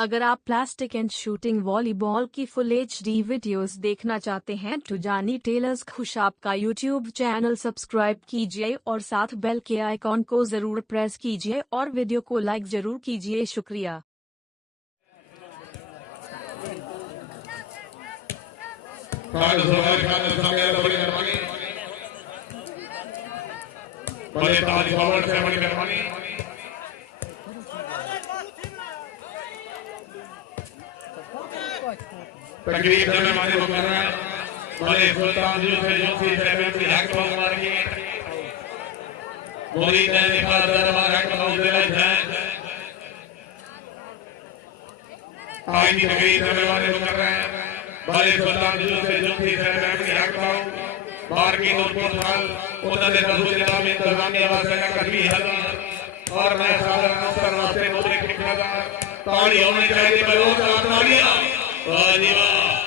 अगर आप plastic and shooting volleyball की फुल HD वीडियोस देखना चाहते हैं तो जानी टेलर्स खुशाब का YouTube चैनल सब्सक्राइब कीजिए और साथ बेल के आइकॉन को जरूर प्रेस कीजिए और वीडियो को लाइक जरूर कीजिए। शुक्रिया। तकरीब में हमारे को कर रहा है बड़े सुल्तान जो से जो से सेवन की हक को मार के गोरी ने देखा दरबार हक को दे रहा है आज की तकरीब में हमारे को कर रहा है बड़े सुल्तान जो से सेवन की हक को मार के उनको साल उन्होंने रसूलुल्लाह में इंतजाम की आवाज़ का भी है और मैं सारा नौकर रास्ते मोरे के खड़ा ताली होनी चाहिए बलोच तालियां वाह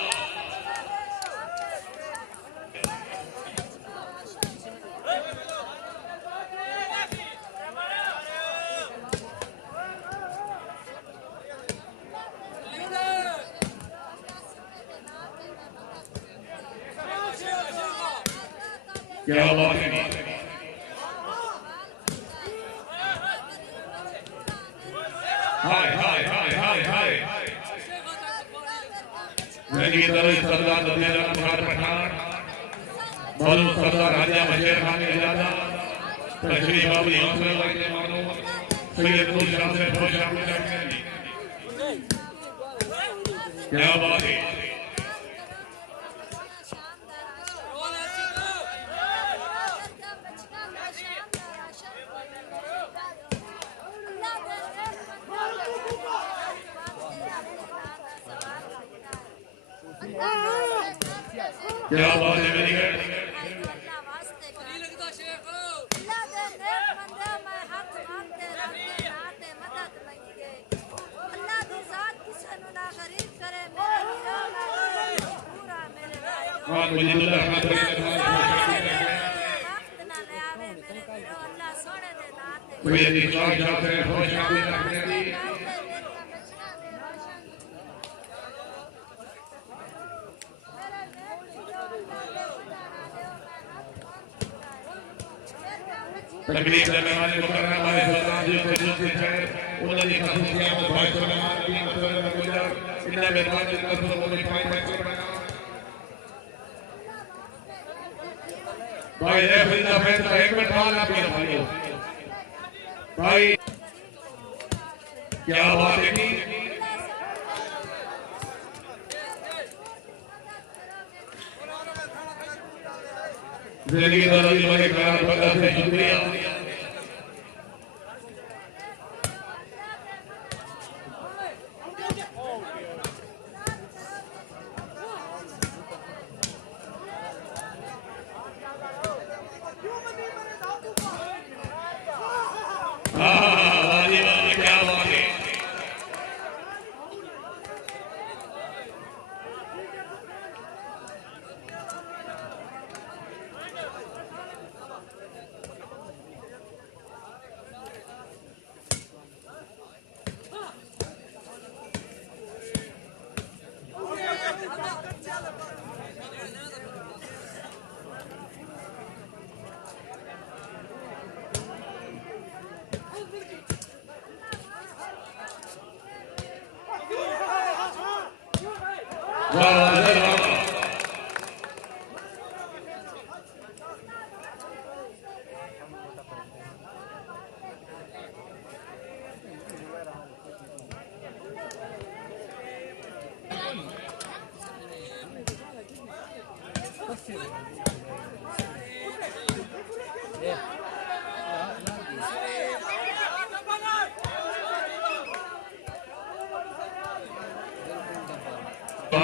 क्या बात है हाय हाय हाय हाय हाय मेरी तरह सरदार पठान मौलू सरदार राजा मशेर खान ने ज्यादा तशरीफ बाबू हौसला लगे मानो सैयद खुशाब से खुशाब क्या बात है क्या बात है मेरी गैर तकलीफ मेहमानी को करना हमारे सुल्तान जी को जो से उन्होंने खासियत में भाई सुलेमान की मसला गुजर इन्हें मेहमान की तरफ से बोले भाई रे फिल्दा फैसला एक मिनट हाल आप ये भाई क्या बात है की जिंदगी दराज़ी वाले प्यार बंदा से शुक्रिया क्या बात है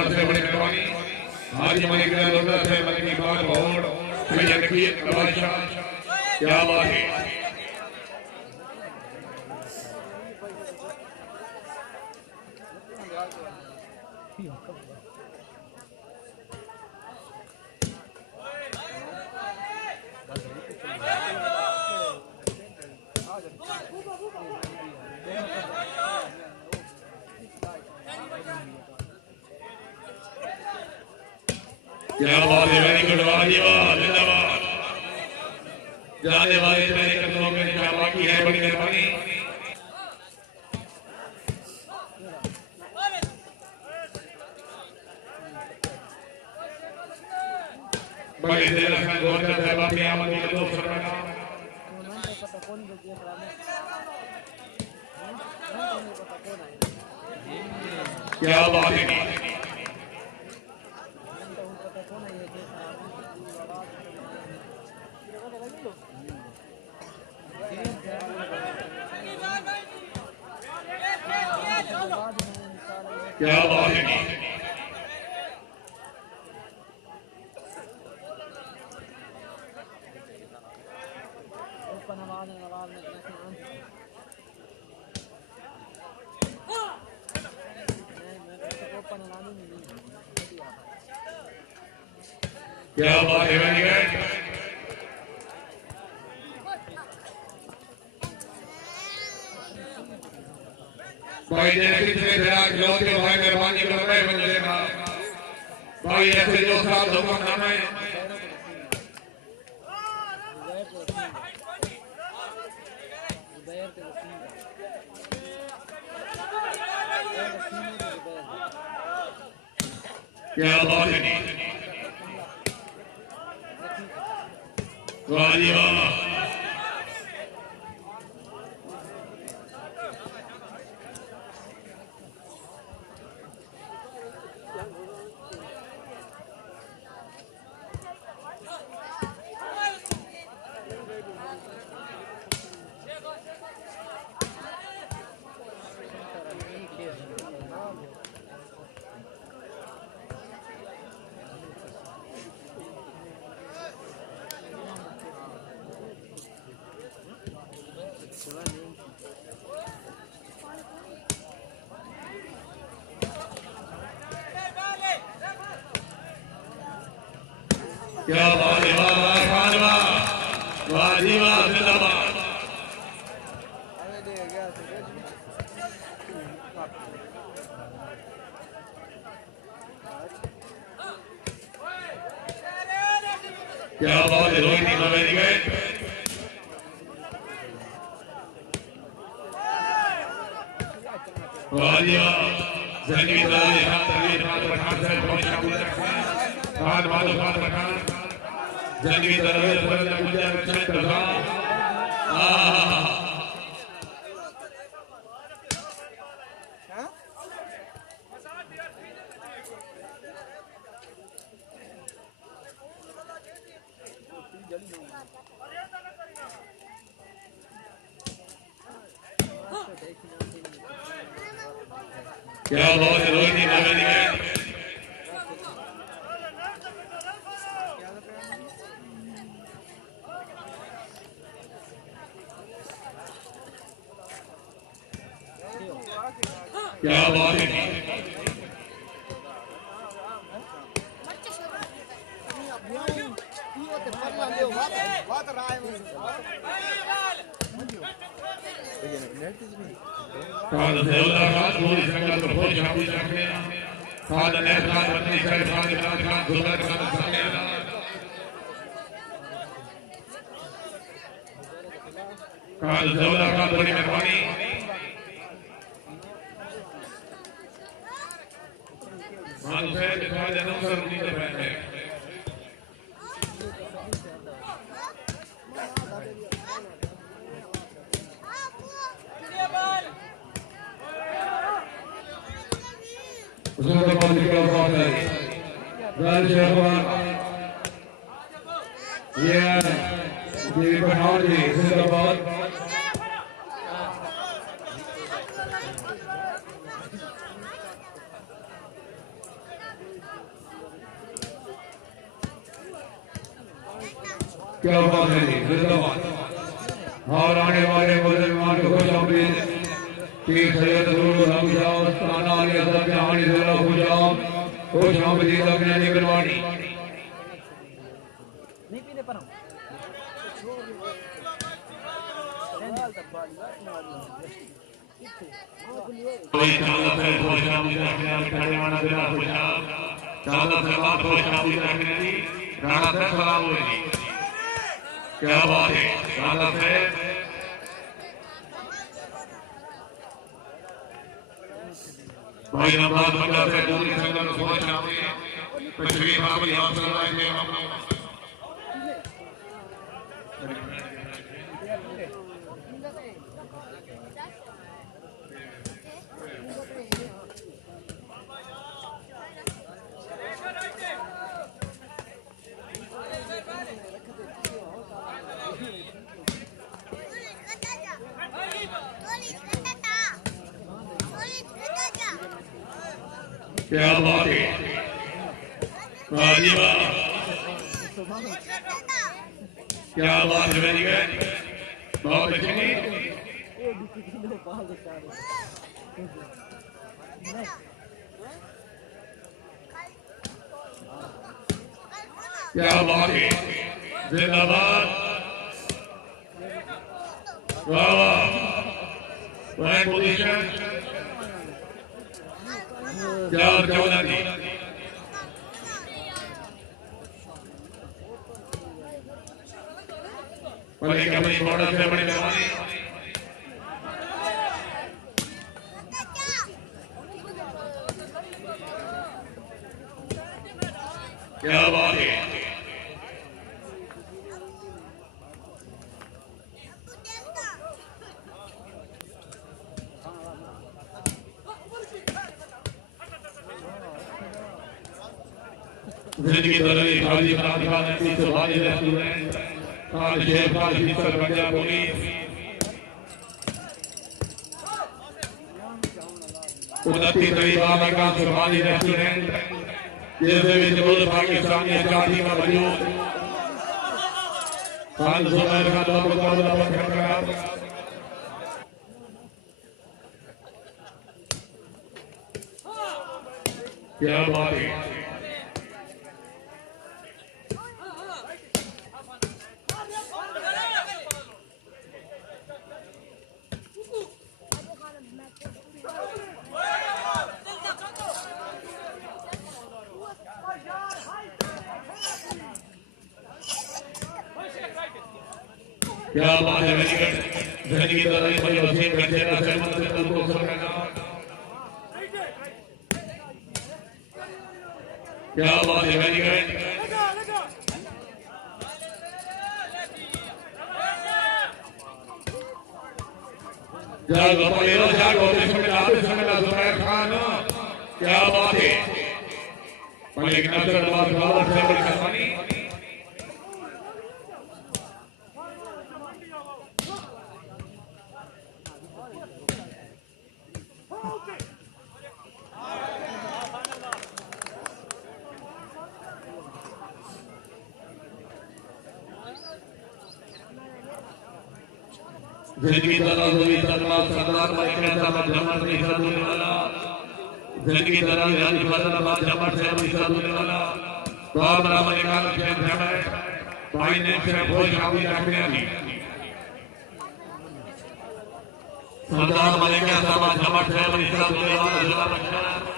से बड़ी मेहरबानी हाजी मलिक लोटा से मलिक इकबाल भौड़ सैयद रकीब बादशाह क्या बात है क्या बात है, वेरी गुड, वाह जी वाह, जिंदाबाद। जाने वाले मेरे कदमों में क्या बाकी है, बड़ी मेहरबानी। बड़ी देर से गोल का जवाब दिया, मत दो सरकार। क्या बात है, क्या बात है। क्या बात है, वेरी गुड। भाई जैसे खिलौते भाई मेहरबानी कर रहे बंदे का भाई ऐसे जो साथ हुक्म नाम है। क्या बात है, वाह जी वाह। क्या बात है, वाह जी वाह, जिंदाबाद। क्या बात है, रोहित वेरी गुड। वाह जी वाह। जनीताइलर क्या बात है, रोहित क्या बात है। बड़ी मेहरबानी। क्या बात है, जिंदाबाद। और आने वाले मुसलमान को खुश आमदीद। ठीक है, जरूर हम जाओ ताना ले सब जहानी जरा हो जाओ। खुश आमदीद अपने निकलवानी। नहीं पीने पर कोई चांद से खुश आमदीद अपने खड़े वाला जरा खुश शानदार से बात हो शादी रखने दी राणा से सलाम हुए जी क्या बात है शानदार से भाई नवाज बंदा से पूरी संगत सोच शादी तशरीफ आपकी आप सलाम में हम क्या बात है क्या बात है वेरी गुड बहुत अच्छी क्या बात है जिंदाबाद वाह वाह पोजीशन क्या होना थी बड़े कबड्डी बॉर्डर से बड़ी मेहरबानी क्या बात है जिंदगी दरली खाली खाली खाली से भारी रेस्टोरेंट खाली शेर खाली सिस्टर पंजाब पुलिस उन्नति तरीबान का सुरमानी रेस्टोरेंट जैसे भी जरूर पाकिस्तानी जाति का वजूद खान जुबैर का दो मुकाबला बरकरार क्या बात है क्या बात है वेरी गुड जिंदगी दरली भाई वसीम गंजे का सरमन से तुमको सरकाना क्या बात है वेरी गुड जागो पलेरो जागो बिस्मिल्लाह जुबैर खान क्या बात है मलिक नजर बात बात से बड़ी कहानी जिंदगी दराज़ी तलवार सरदार भाई के साथ जमात नहीं साधुने वाला जिंदगी दराज़ी यानी फजलाबाद जमात से नहीं साधुने वाला बाब राम निकाल के भैया भाई ने से भोज आवी रखने वाली सरदार भाई के साथ जमात से नहीं साधुने वाला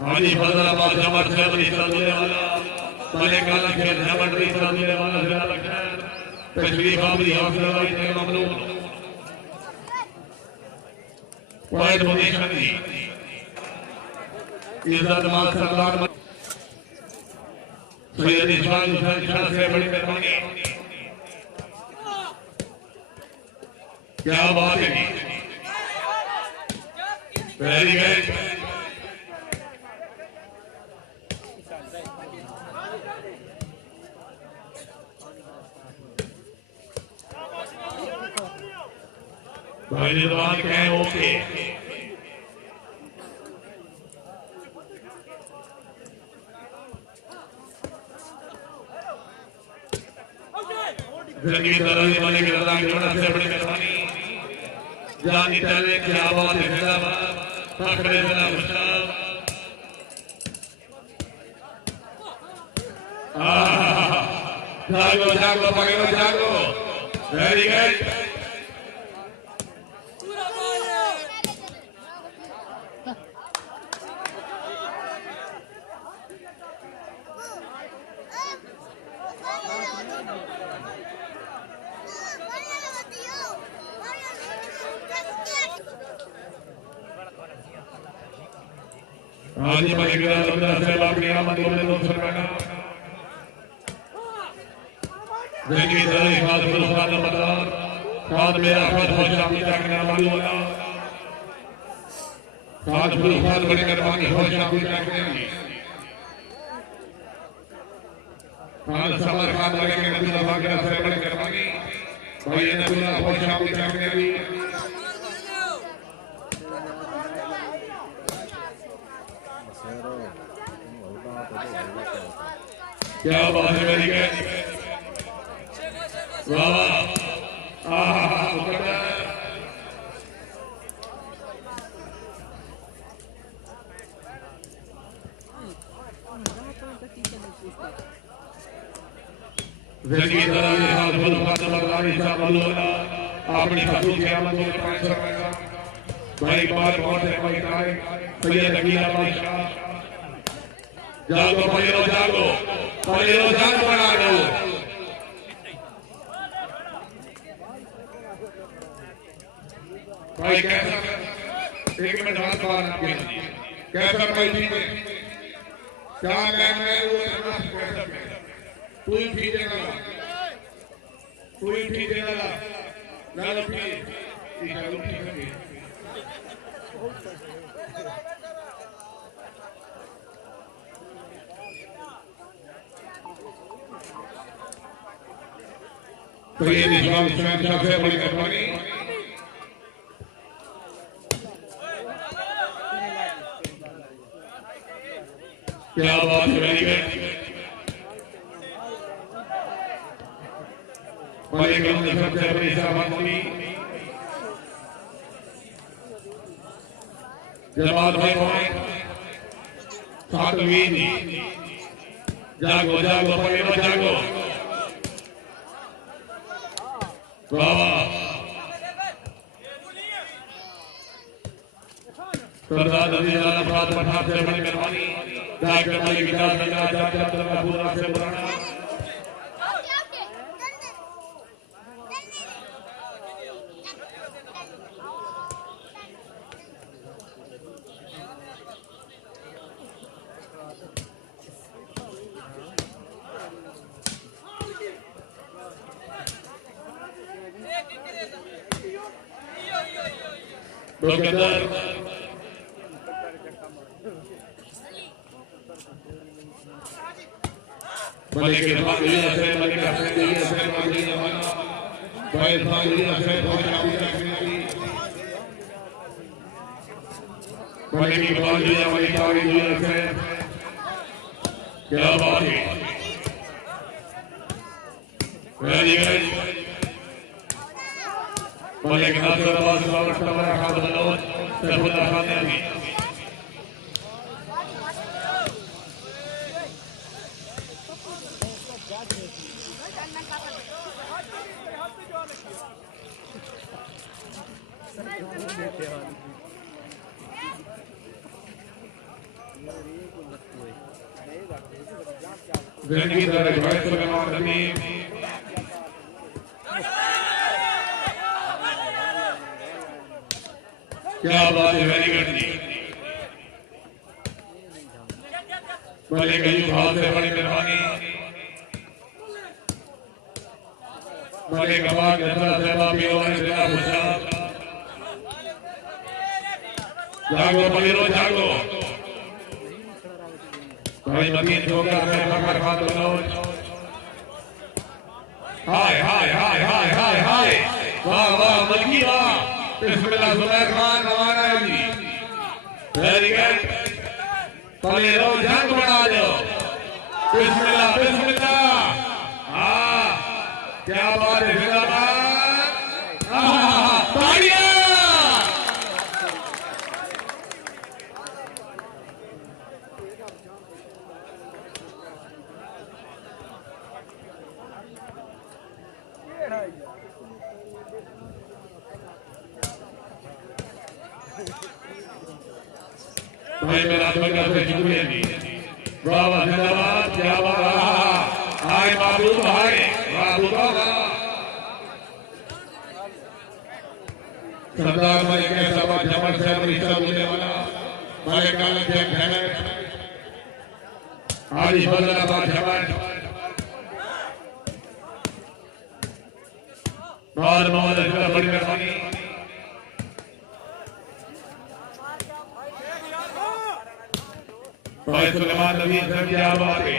हाजी फजलाबाद जमात से बड़ी साधुने वाला पहले काला के जमात नहीं साधुने वाला जिला लखनऊ तशरीफ आपकी हौसला वाली ने ममनून वाहिद पोजीशन दी इज्जत मान सरदार सैयद इस्माइल हुसैन शाह से बड़ी मेहरबानी क्या बात है वेरी गुड भाई निर्वाण कहें ओके जिंदगी दराज़ी वाले के रज़ा की मदद से बड़ी मेहरबानी जानी टैलेंट की आवाज़ जिंदाबाद भक्र खुशाब जागो जागो पकड़ो जागो वेरी गुड हाजी मलिक साहब अपनी आमद बोले तो सरकाना देखिए जरा खास खान बता खान मेरा खास खुशाब जाके नाम वाला खास खान बड़ी मेहरबानी खुशाब जाके खान सबर खान बड़े के नबी भागना से बड़ी मेहरबानी भाई ने पूरा खुशाब जाके भी क्या बात है मेरी के वाह अपनी खातून की आमद में 500 रुपए का भाई बार बहुत है भाई ताए सैयद अकीला बादशाह जागो पलेरो जागो बना दो भाई कैसा एक मिनट हाथ बाहर आपके कैसा भाई ठीक है क्या मैं वो कैसा तू ही ठीक है ना लपी ठीक है तो ये निजाम स्वयं से बड़ी मेहरबानी क्या बात है वेरी गुड बड़े कम सबसे बड़ी सामग्री जमात भाई सातवीं जागो पलेरो जागो सरदार नबी जाना प्रात पठार से बड़ी मेहरबानी जाकर मालिक विकास लगा जाकर पूरा से बुलाना दुकानदार मलिक के फागिया से मलिक का फागिया से फागिया वाला भाई फागिया से फागिया मलिक की फागिया वाली फागिया से क्या बात है वेरी गुड मलिक नासिराबाद सावर तमरा खान बनोद सफुल्ला खान ने भी जिंदगी दर भाई सुलेमान नबी क्या बात है वेरी गुड मलिक अयूब हाथ से बड़ी मेहरबानी मलिक अबाक जतरा सेवा अलनैतिलरखुशाब जागो पलेरो जागो भाई मदीन जोगा से भक्कर खान बनोद हाय वाह मलकी वाह बिस्मिल्लाह जुबैर खान हमारा है जी वेरी गुड पलेरो जंग बना दो बिस्मिल्लाह हाँ क्या बात है जिंदाबाद तालियां भाई मेरा बंदा से शुक्रिया जी वाह जिंदाबाद क्या बात हाय बाबू भाई सरदार भाई के सब जमल से रिश्ता बोलने वाला Balik kanan Jam Hemet Adi Badala Bad Hemet Bad Mohammed juga beri menemani Baik Sulaiman Nabi Nabi Abadi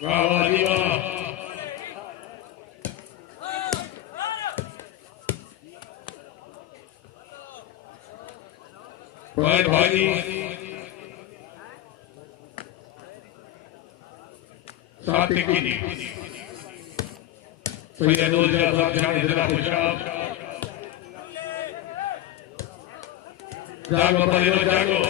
Wah Diwa Baik Bani साथ ही सही है दोस्त साथ Janitailerkhushab जागो परिवार जागो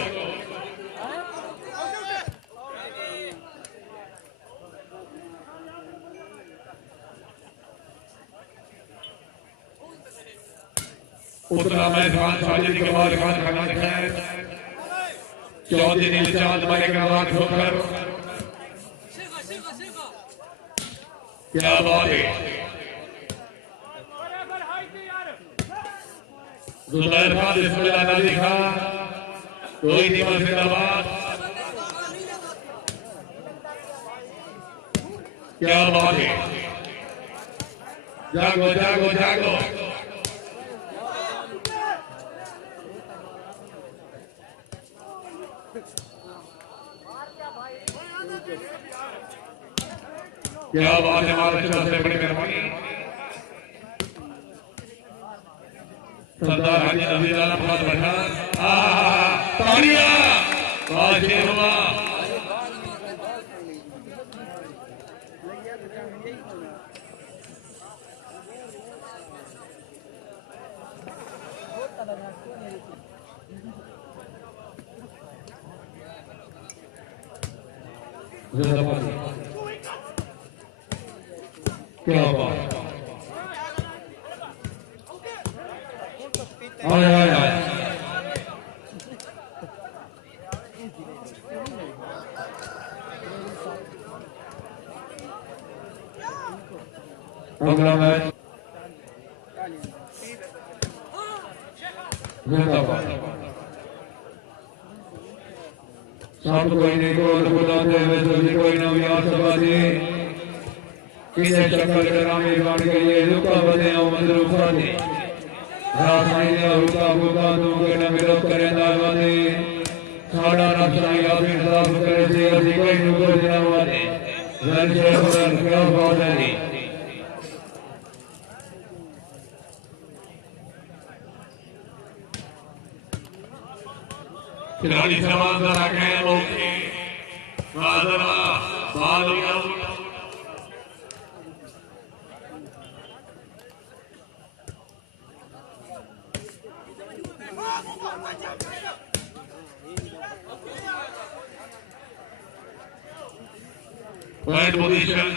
उतना मैं खान साजिद के बाद खान खाना है चौथे नील चांद मारे का रात होकर क्या बात है जुबैर खान बिस्मिल्लाह नबी खान कोई नहीं मुर्शिदाबाद क्या बात है जागो जागो जागो क्या बात है महाराष्ट्र से बड़ी मेहरबानी सरदार हाजी अजीजाना बहुत बढ़ा तालिया वाजिब हुआ क्या बात आए आए आए अगला मैच जिंदाबाद सब कोई नहीं को बुलाते हुए सभी कोई ना भी आ सका दे किसे शक्ल करामे गाड़ के लिए रुका बने और मंदिर उठा दे रासाई ने रुका बुका तो के न विरोध करे ना वादे साड़ा नफसाई अपने खिलाफ करे से अधिक कोई नुको देना वादे रंजे पर क्या बात है खिलाड़ी सवाल जरा कहे मौके माजरा Ballia Point position.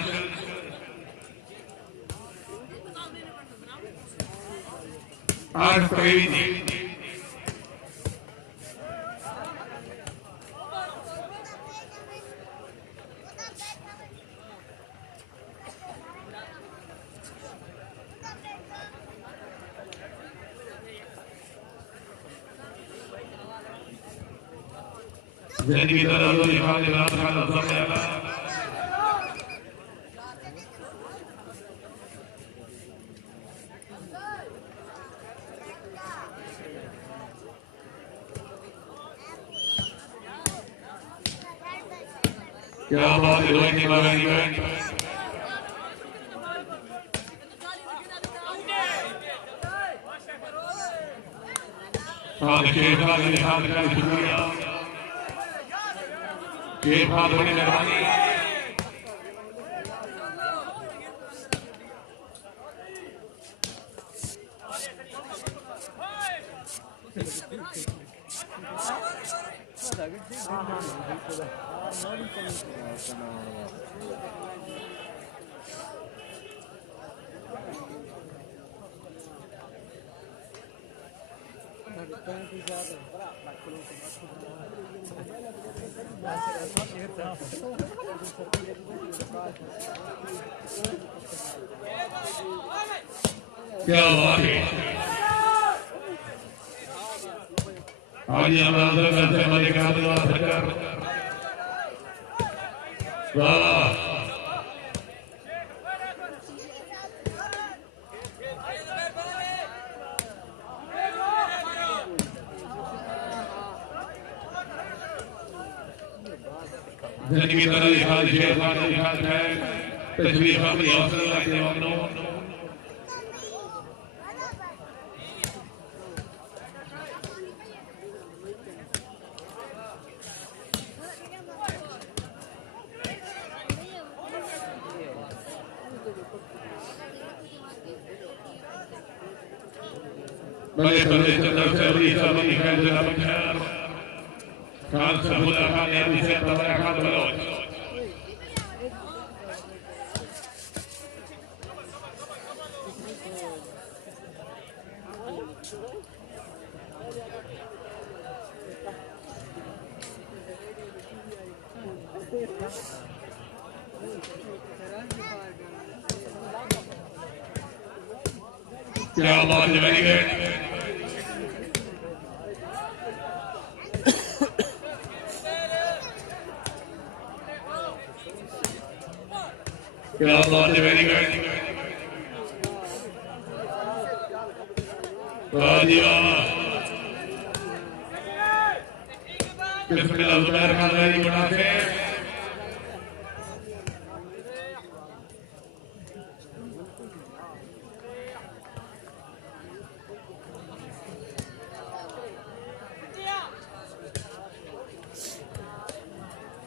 And crazy. Jadi kita lalu lihat dengan sangat berbeda. क्या बात है रोहित ने मारा इवेंट साथ शेखा ने साथ का शुक्रिया शेखा बड़ी मेहरबानी क्या बात है। आज हमारा करते हमारे काबिल भक्कर वाह जिंदगी तरह दिखा शेर खान दिखा है तस्वीर खाली हौसला के वालों बड़े बड़े चंद्र से बड़ी सभी खान जिला बख्तर खान सबुल्ला खान ने अभी से तबला खान बलोच क्या बात है। Very good. क्या बात है। Very good. वाह जी वाह। बिस्मिल्लाह जुबैर खान वेरी गुड आते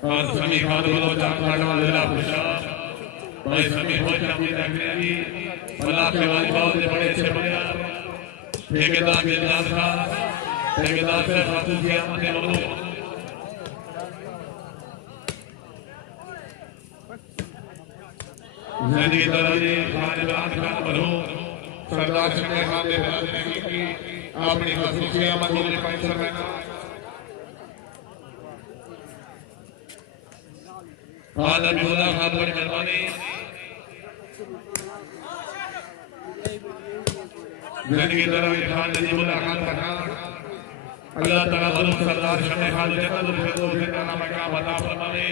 खान समी खान बोलो जनातिलरखुशाब भाई समी हो जाती देखने भी अल्लाह के वाली बहुत बड़े से बड़े ठेकेदार के नाम था ठेकेदार से खातून की आमने बोलो जिंदगी तरह खान इमरान खान बनो सरदार शक्कर खान ने राजनीति की अपनी खासूसियत मंदिर में पैसा रहना खान अब्दुल्ला खान बड़ी मेहरबानी जिंदगी तरह खान नजीबुल्ला खान पठान अल्लाह ताला बनो सरदार शक्कर खान जन्नत फिरदौस का नाम क्या बता फरमावे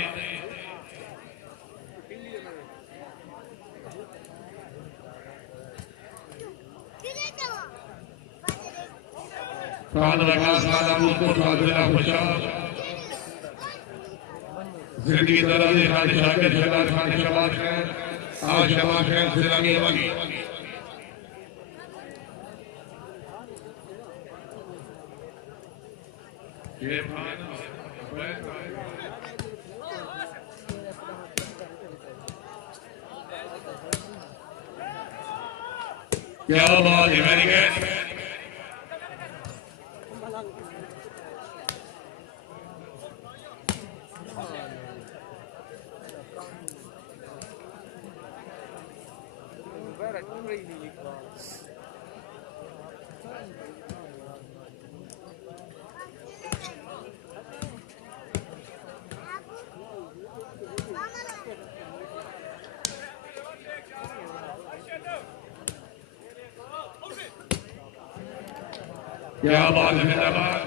खान वकास खान अलनूरखुशाब जिंदगी तरह खान शाकिर शहबाज खान शहबाज खान आज शहबाज खान जिलानी वाली क्या बात है। Very good. क्या बात है। जिंदाबाद।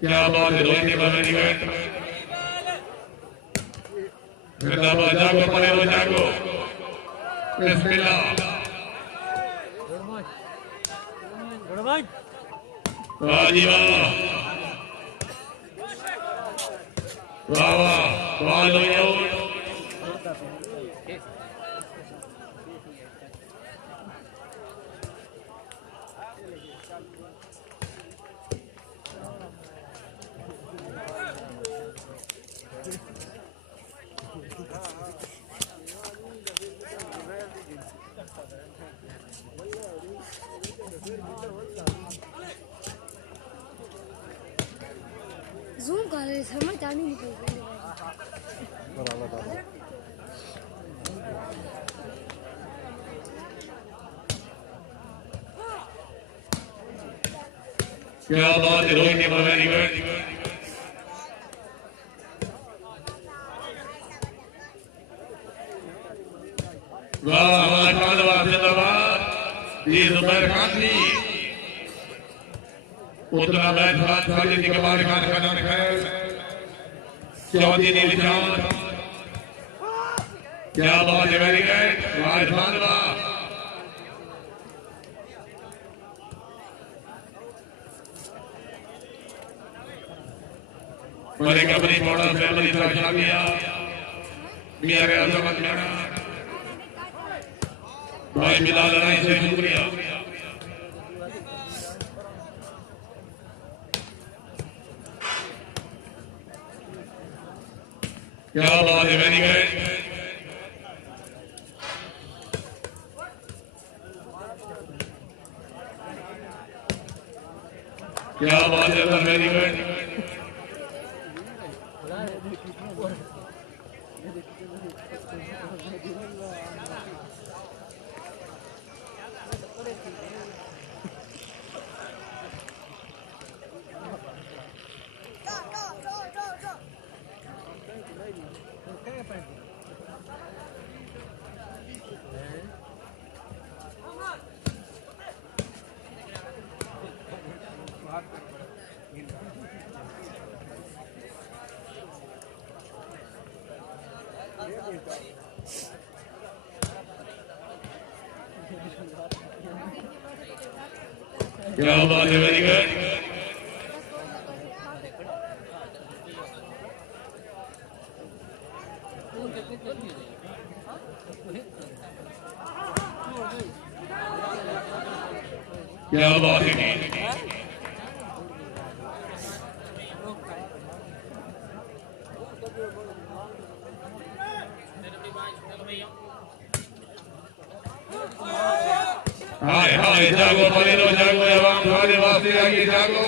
क्या बात है। Rohit very good. जिंदाबाद। जागो पड़े हो जागो बिस्मिल्लाह वाह जी वाह वाह वाह वाह लो Zoom कर रहे समझ जानी नहीं पड़ रही क्या बात है रोहित ने वेरी गुड वाह वाह जिंदाबाद जी जुबैर खान जी उतना मैच हाथ खाली के बाद खान का नाम है चौथी निशान क्या बात है वेरी गुड वाह धन्यवाद बड़े कंपनी मॉडल फैमिली का शामिया मियां के अजमत मेरा भाई बिलाल राय से शुक्रिया क्या बात है वेरी गुड क्या बात है वेरी गुड क्या बात है वेरी गुड क्या बात है हाय हाय जागो पलेरो जागो एवं तुम्हारे वास्ते आगे जागो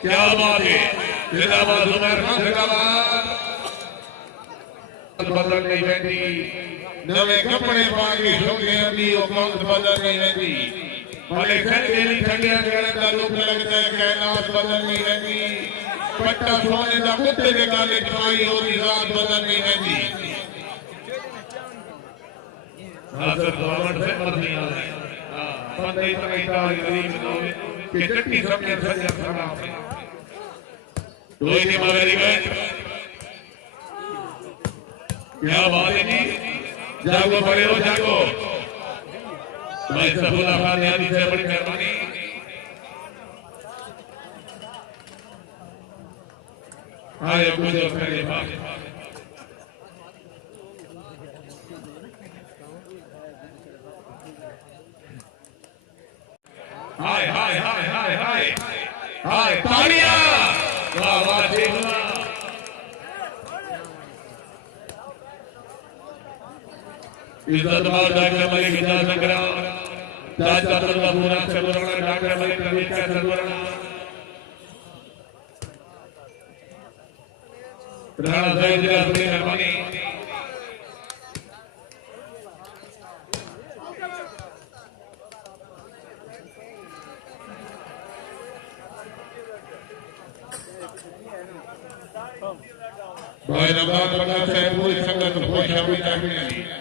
क्या बात है जिंदाबाद जुबैर खान जिंदाबाद बदल नहीं रहती नवे कपड़े पाके शोके अंधी औकात बदल नहीं रहती भले ठंडे नहीं ठंडिया कहने का दुख लगता है कायनात बदल नहीं रहती पट्टा सोने का कुत्ते के काले छुपाई होती रात बदल नहीं रहती हाजर गवर्नमेंट से मत नहीं आ रहे बंदे इतना इतार गरीब लोग के चट्टी सबके सजा खड़ा रोहित ने वेरी गुड क्या बात है जी जागो बड़े हो जागो भाई सफुल्ला खान ने आदि से बड़ी मेहरबानी आए कुछ मेरे पास हाय हाय हाय हाय हाय हाय तालियां वाह वाह देखना इज्जत माल डॉक्टर मलिक इजाज संग्राम चाचा तलवा पूरा चलवरना डॉक्टर मलिक रवि का चलवरना राणा साहिब जी अपनी मेहरबानी भाई नवाब बना से पूरी संगत खुशहाली चाहिए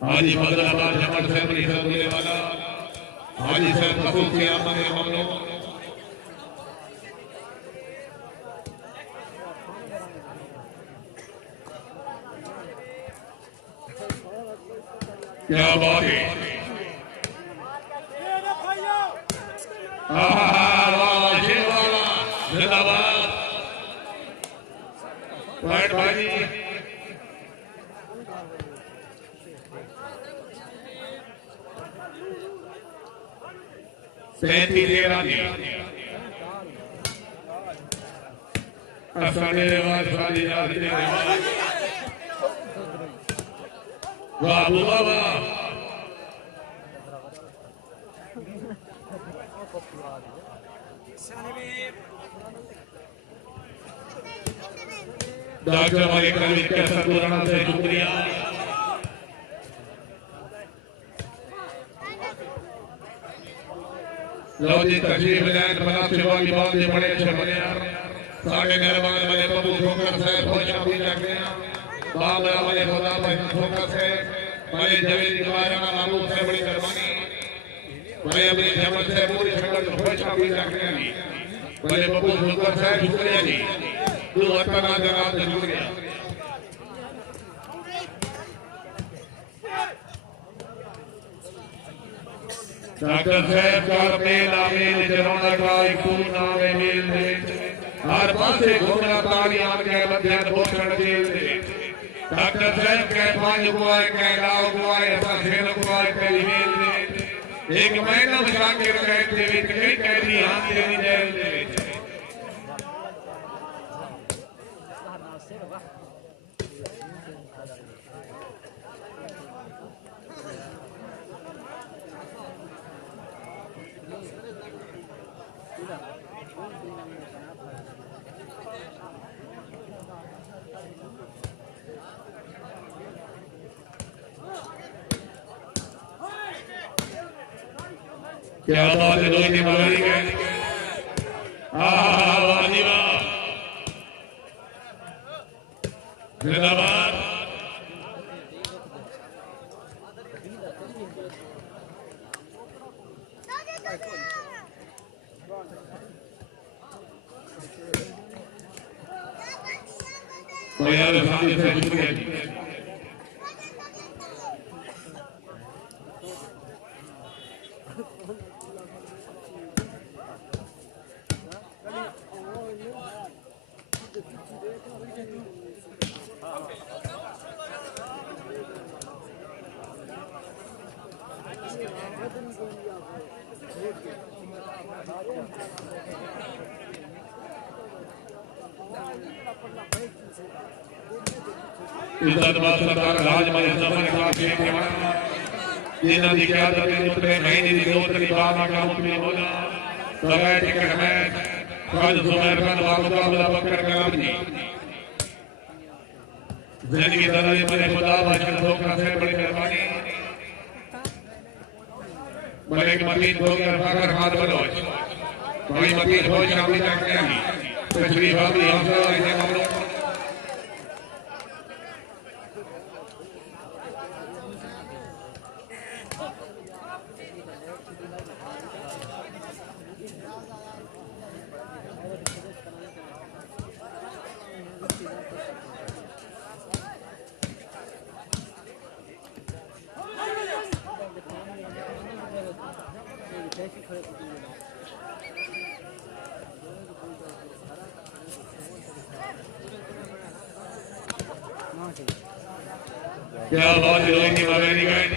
हाजी फजलाबाद जमात से परिषद बोले वाला हाजी सर कपूर के आमने मामलों क्या बात है जिंदाबाद पॉइंट बाजी 37-13 असाने वाली जाते हैं वाह वाह डॉक्टर हमारे कल के संपूर्ण से शुक्रिया लो जी तशरीफ लाए बना सेवा की बात ये बड़े अच्छे बने सारे मेहरबान वाले बबू ठोकर साहब बहुत शामी जाते हैं बाबा वाले खुदा भाई ठोकर साहब बड़े जवेद कुमार बाबू से बड़ी मेहरबानी बड़े अपनी जमत से पूरी संगत बहुत शामी जाते हैं बड़े बबू ठोकर साहब शुक्रिया जी तू वतन जनाब शुक्रिया डॉक्टर साहब का मेल आमेल जरोना का एक पूर्ण आमेल हर पासे घूमना तालियां के मध्य पोषण जेल डॉक्टर साहब के पांच गुआए के लाओ गुआए ऐसा सेन गुआए के ईमेल एक महीना मुशाकिर कहते हुए कई कैदी हाथ देनी जेल क्या बात है दोनों की मगरी गए वाजी वाह जिंदाबाद यार साथी से शुक्रिया जी इज्जत बात सरकार राज में सफर का के ये नदी क्या दर में उतरे महीने की दो तरी बात का मुक्ति होना सगाई टिकट में कल जुमेर का बमकाबला बकर कलाम जी जिंदगी दराई में खुदा बचन धोखा से बड़ी मेहरबानी बड़े मतीन हो गया बकर हाथ बलोच भाई मतीन हो शामिल करते हैं तशरीफ अभी हौसला ऐसे मामलों क्या बात है रोहिणी वेरी गुड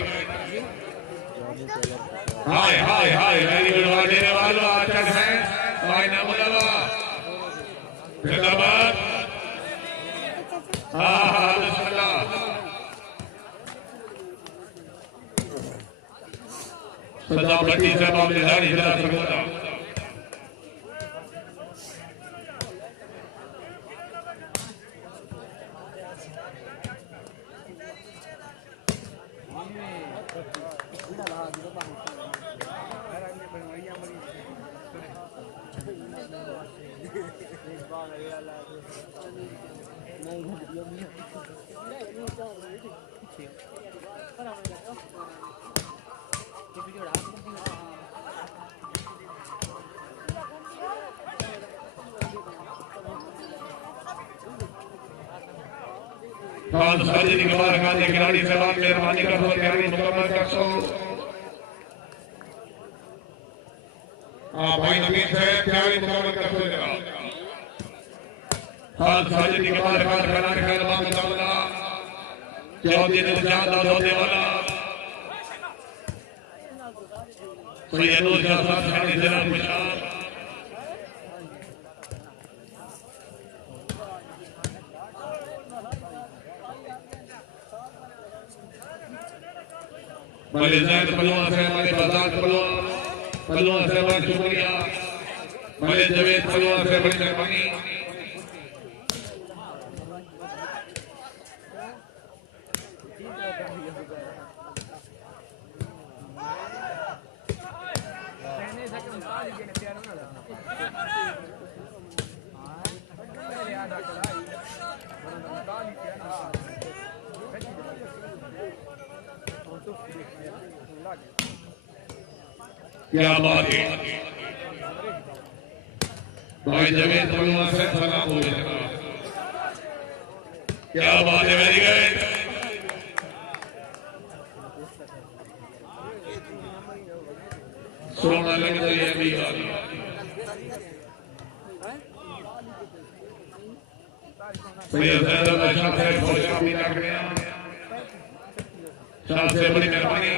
हाय हाय हाय वेरी गुड वाले वालों अच्छा है हाय ना बोला जिंदाबाद हां बिस्मिल्लाह सदा बड़ी से मामले जारी हिला सकता खान साजी की बार खाने खिलाड़ी से बात मेहरबानी कर दो तैयारी मुकम्मल कर सो भाई नवीन साहब तैयारी मुकम्मल कर दो जरा हाँ साल साजिदी के बाद खाना खाना बमकाबला चौधरी ने ज्यादा होने वाला सैयदों जनाब जानितैलरखुशाब बड़े जैन पलवा से हमारे बाजार पलवा से हमारे शुक्रिया बड़े जवेद पलवा से बड़ी मेहरबानी क्या बात है भाई जवेद पलवा से सलाम हो गया क्या बात है वेरी गुड सोना लगता है अभी से बड़ी मेहरबानी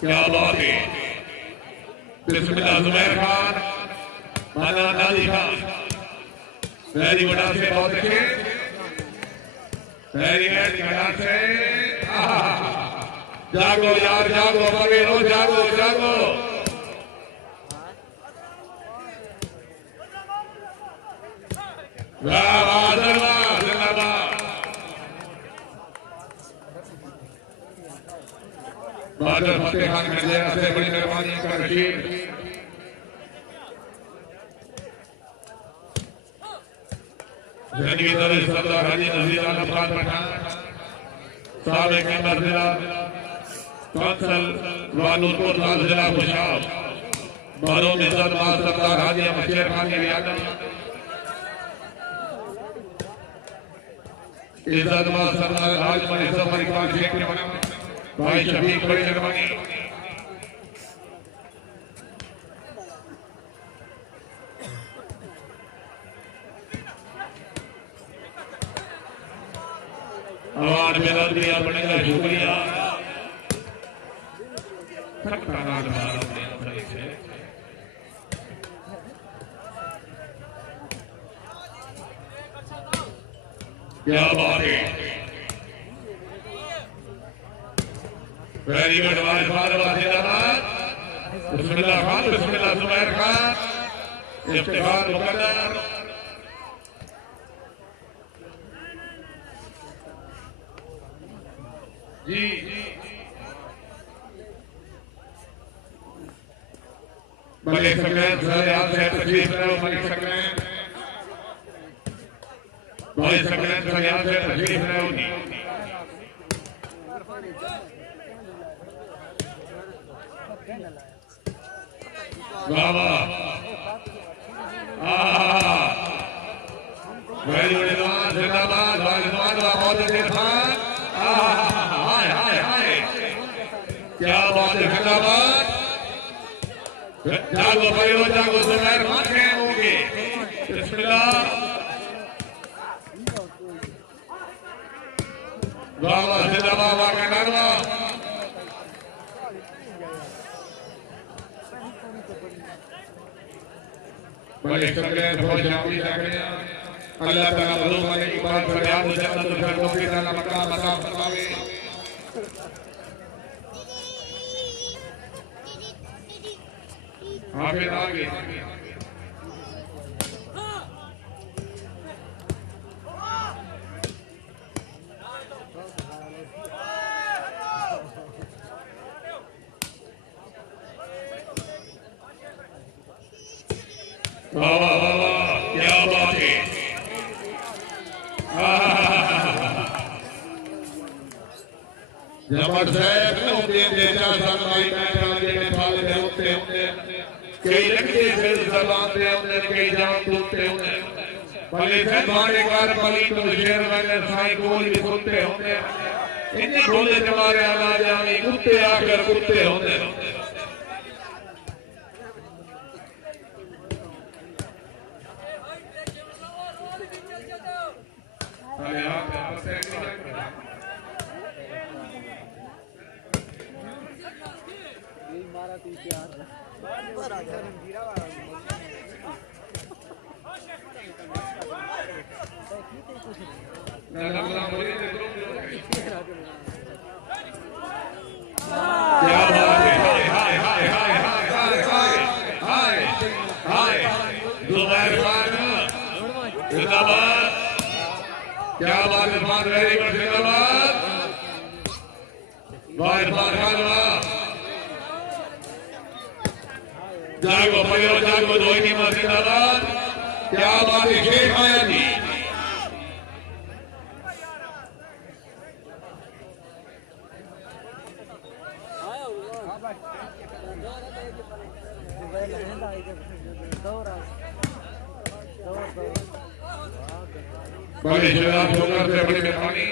क्या बात है बिस्मिल्लाह जुबैर खान माना नाली खान वेरी गुड से बहुत अच्छे वेरी गुड से जागो यार जागो बगेरो जागो जागो वाह वाह जिंदाबाद बादल फतेह खान खंडेरा से बड़ी मेहरबानी का रशीद सरदार हाजी नजीर आलम खान पठान साबिक मेंबर जिला कौंसल वालुरपुर जिला खुशाब मरहूम इज्जत मां सरदार हाजी मशेर खान की रियासत इज्जत मां सरदार हाजी मशेर खान शेख भाई शफीक बड़ी मेहरबानी आवाज मेरा दिया बड़ेगा शुक्रिया क्या बात है वेरी गुड बिस्मिल्लाह खान बिस्मिल्लाह जुबैर खान इफ्तिखार मुकद्दर जी मलिक सकलैन सर यहाँ से तशरीफ लाओ मलिक सकलैन सर यहाँ से तशरीफ लाओ बाबा वेरी गुड जिंदाबाद बहुत अच्छे खान हाय हाय हाय क्या बात है जिंदाबाद जागो भाइयों जागो जुबैर खान के होंगे बिस्मिल्लाह बाबा जिंदाबाद वाका नारवा बड़े सकलैन फौज अपनी जागरिया अल्लाह ताला मज़लूम वाले की बात पर याद हो जाता तो फिर कोई ताला मकाम अता फरमावे हाफिज आगे वाह वाह वाह क्या बात है जबरदस्त होते देता सरमाई बैठा दे फाल दे होते कई लगते फिर जबान दे होते कई जान टूटते होते भले से मारे कार पली तो शेर वाले साई कोल भी सुनते होते इतने भोले जमारे आला जानी कुत्ते आकर कुत्ते होते क्या बात है, बात वेरी गुड, जिंदाबाद जागो पकड़ो, जागो दो ही मां, जिंदाबाद। क्या बात है, शेख आया जी। बड़े शराब छोकर से बड़ी मेहरबानी।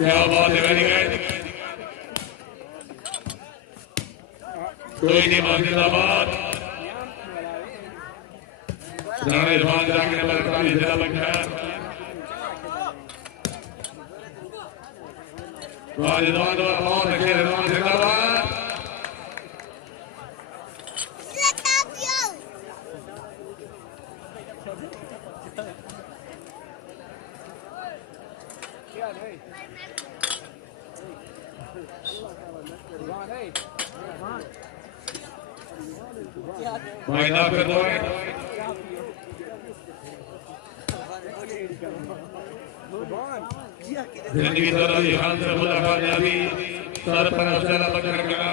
क्या बात है, वेरी गुड। कोई नहीं, जिंदाबाद। जाने बांध जाके लड़काली जिला लगा बहुत अच्छे जिंदाबाद। भाई ना कर दो जिंदगी तो अभी हाल से खुदा कामयाबी सर पर अफसर बकर रखना।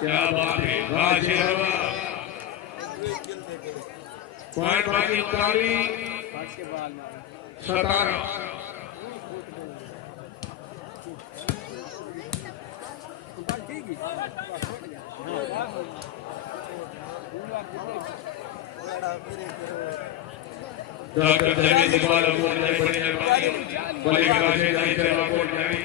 क्या बात है, पॉइंट बाकी 17। डॉक्टर जमीन इकबाल अबूर ने बड़ी मेहरबानी बड़ी गिलासे नहीं सेवा कोट जारी।